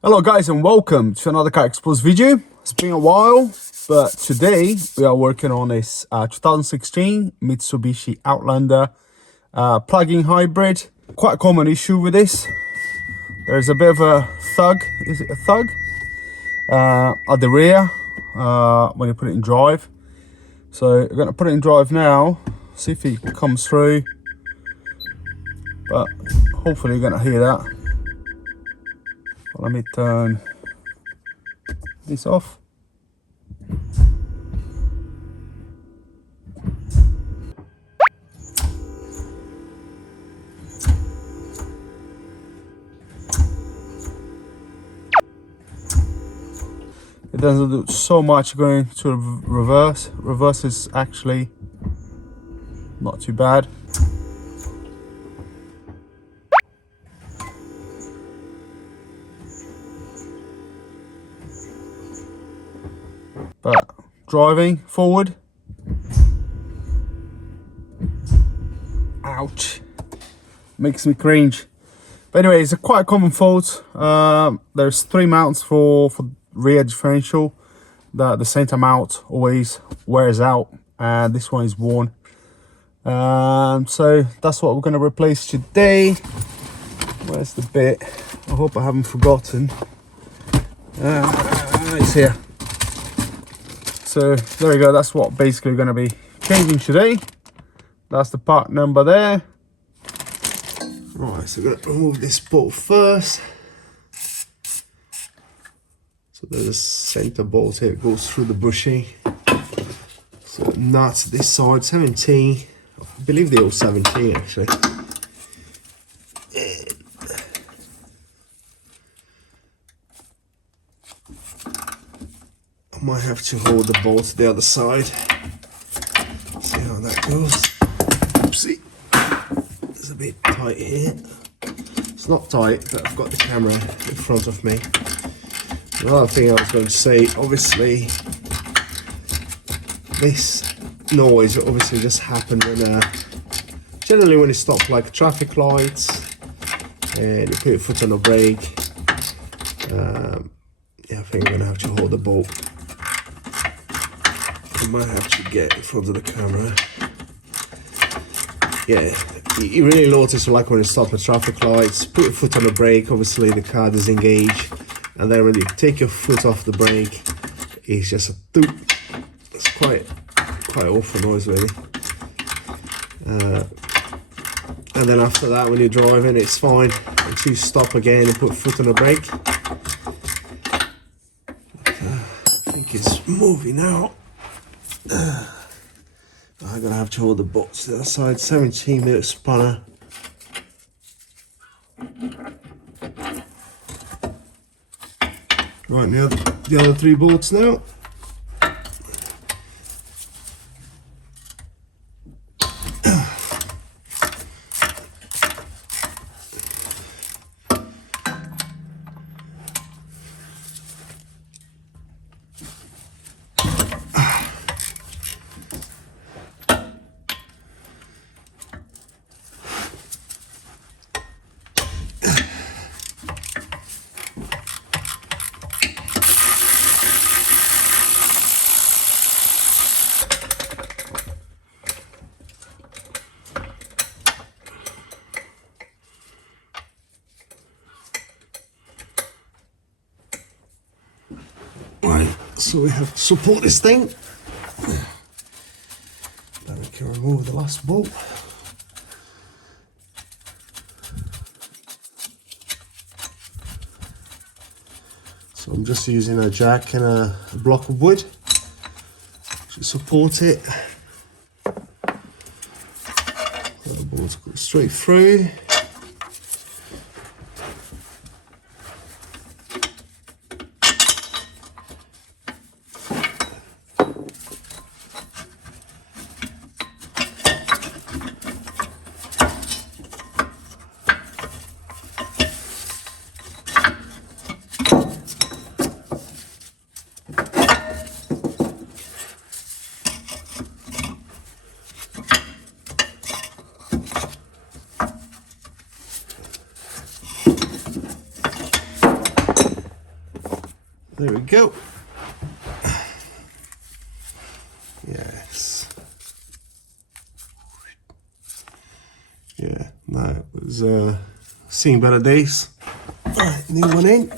Hello guys and welcome to another Carsexposed video. It's been a while, but today we are working on this 2016 Mitsubishi Outlander plug-in hybrid. Quite a common issue with this. There's a bit of a thug, is it a thug? At the rear when you put it in drive. So we're going to put it in drive now, see if it comes through. But hopefully you're going to hear that. Let me turn this off. It doesn't do so much going to reverse. Reverse is actually not too bad. But driving forward, ouch, makes me cringe. But anyway, it's a quite common fault. There's 3 mounts for rear differential. The center mount always wears out, and this one is worn. So that's what we're going to replace today. Where's the bit? I hope I haven't forgotten. It's here. So there we go, that's what basically we're going to be changing today. That's the part number there. Right, so we're going to remove this bolt first. So there's a center bolt here, it goes through the bushing. So nuts this side, 17. I believe they're all 17 actually. I might have to hold the bolt to the other side. See how that goes. Oopsie. It's a bit tight here. It's not tight, but I've got the camera in front of me. Another thing I was going to say, obviously, this noise obviously just happened when, generally when you stop like traffic lights and you put your foot on the brake. Yeah, I think I'm going to have to hold the bolt. I might have to get in front of the camera. Yeah, you really notice like when you stop at traffic lights, put your foot on the brake, obviously the car disengage, and then when you take your foot off the brake, it's just a doop. It's quite awful noise really. And then after that, when you're driving, it's fine until you stop again and put foot on the brake. I think it's moving now. I'm gonna have to hold the bolts to the other side. 17mm spanner. Right, now the other 3 bolts now. Right, so we have to support this thing. Then we can remove the last bolt. So I'm just using a jack and a block of wood to support it. So the bolts go straight through. There we go. Yes. Yeah, that was seen better days. Alright, new one in.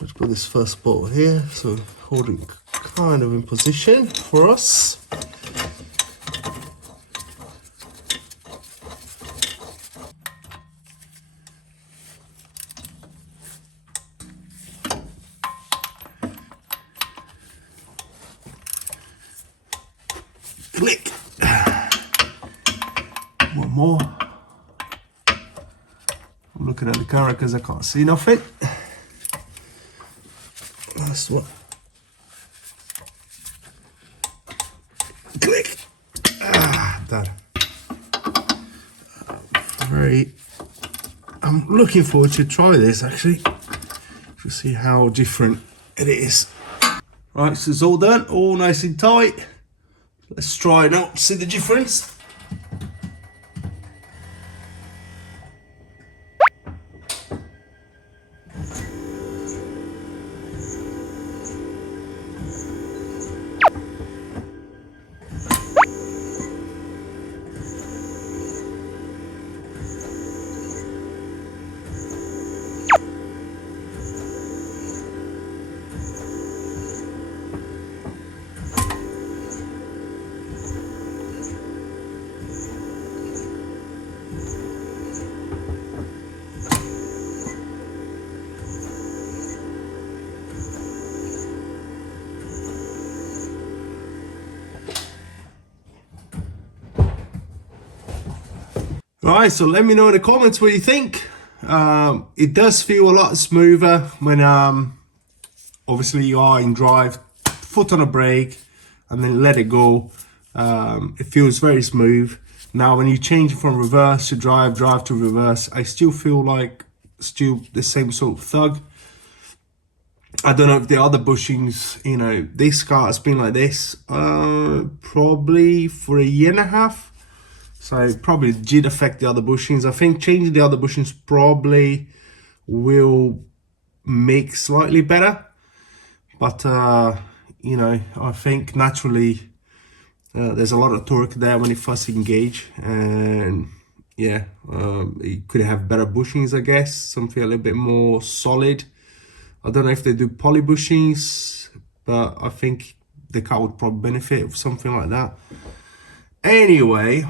Let's put this first bottle here, so holding kind of in position for us. Click. One more. I'm looking at the camera because I can't see nothing. Last one. Click. Done. I'm looking forward to try this actually, to see how different it is. Right, so it's all done, all nice and tight. Let's try it out, see the difference. Right, so let me know in the comments what you think. It does feel a lot smoother when obviously you are in drive, foot on a brake and then let it go. It feels very smooth. Now when you change from reverse to drive, drive to reverse, I still feel like the same sort of thug. I don't know if the other bushings, you know, this car has been like this probably for 1.5 years. So it probably did affect the other bushings. I think changing the other bushings probably will make slightly better. But, you know, I think naturally there's a lot of torque there when you first engage. And yeah, you could have better bushings, I guess. Something a little bit more solid. I don't know if they do poly bushings, but I think the car would probably benefit of something like that. Anyway,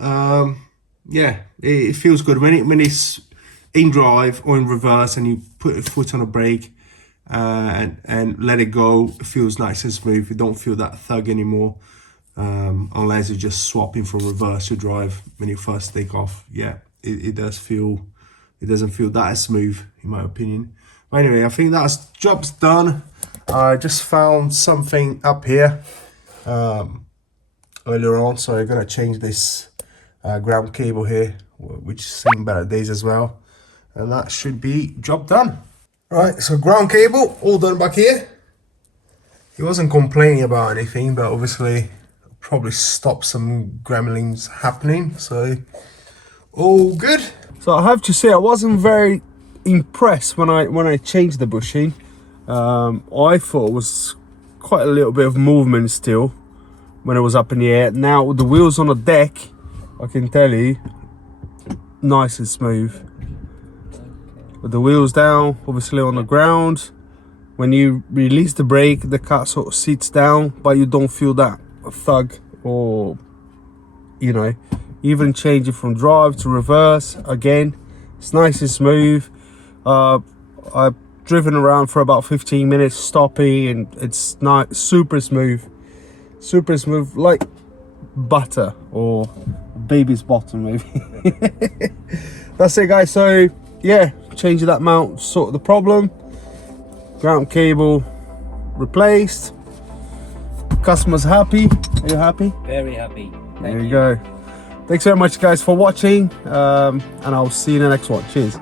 yeah, it feels good when it's in drive or in reverse and you put a foot on a brake and let it go. It feels nice and smooth. You don't feel that thug anymore, unless you're just swapping from reverse to drive when you first take off. Yeah, it doesn't feel that smooth in my opinion. But anyway, I think that's job's done. I just found something up here earlier on, so I'm gonna change this ground cable here, which has seen better days as well, and that should be job done. Right, so ground cable all done back here. He wasn't complaining about anything, but obviously probably stopped some gremlins happening, so all good. So I have to say I wasn't very impressed when I changed the bushing. I thought it was quite a little bit of movement still when it was up in the air. Now with the wheels on the deck, I can tell you, nice and smooth. With the wheels down, obviously on the ground, when you release the brake, the car sort of sits down, but you don't feel that thug, or you know, even changing from drive to reverse, again, it's nice and smooth. I've driven around for about 15 minutes stopping, and it's not super smooth, like butter or baby's bottom maybe. That's it guys. So yeah, changing that mount sorted the problem. Ground cable replaced. Customer's happy. Are you happy? Very happy. There you go. Thanks very much guys for watching, and I'll see you in the next one. Cheers.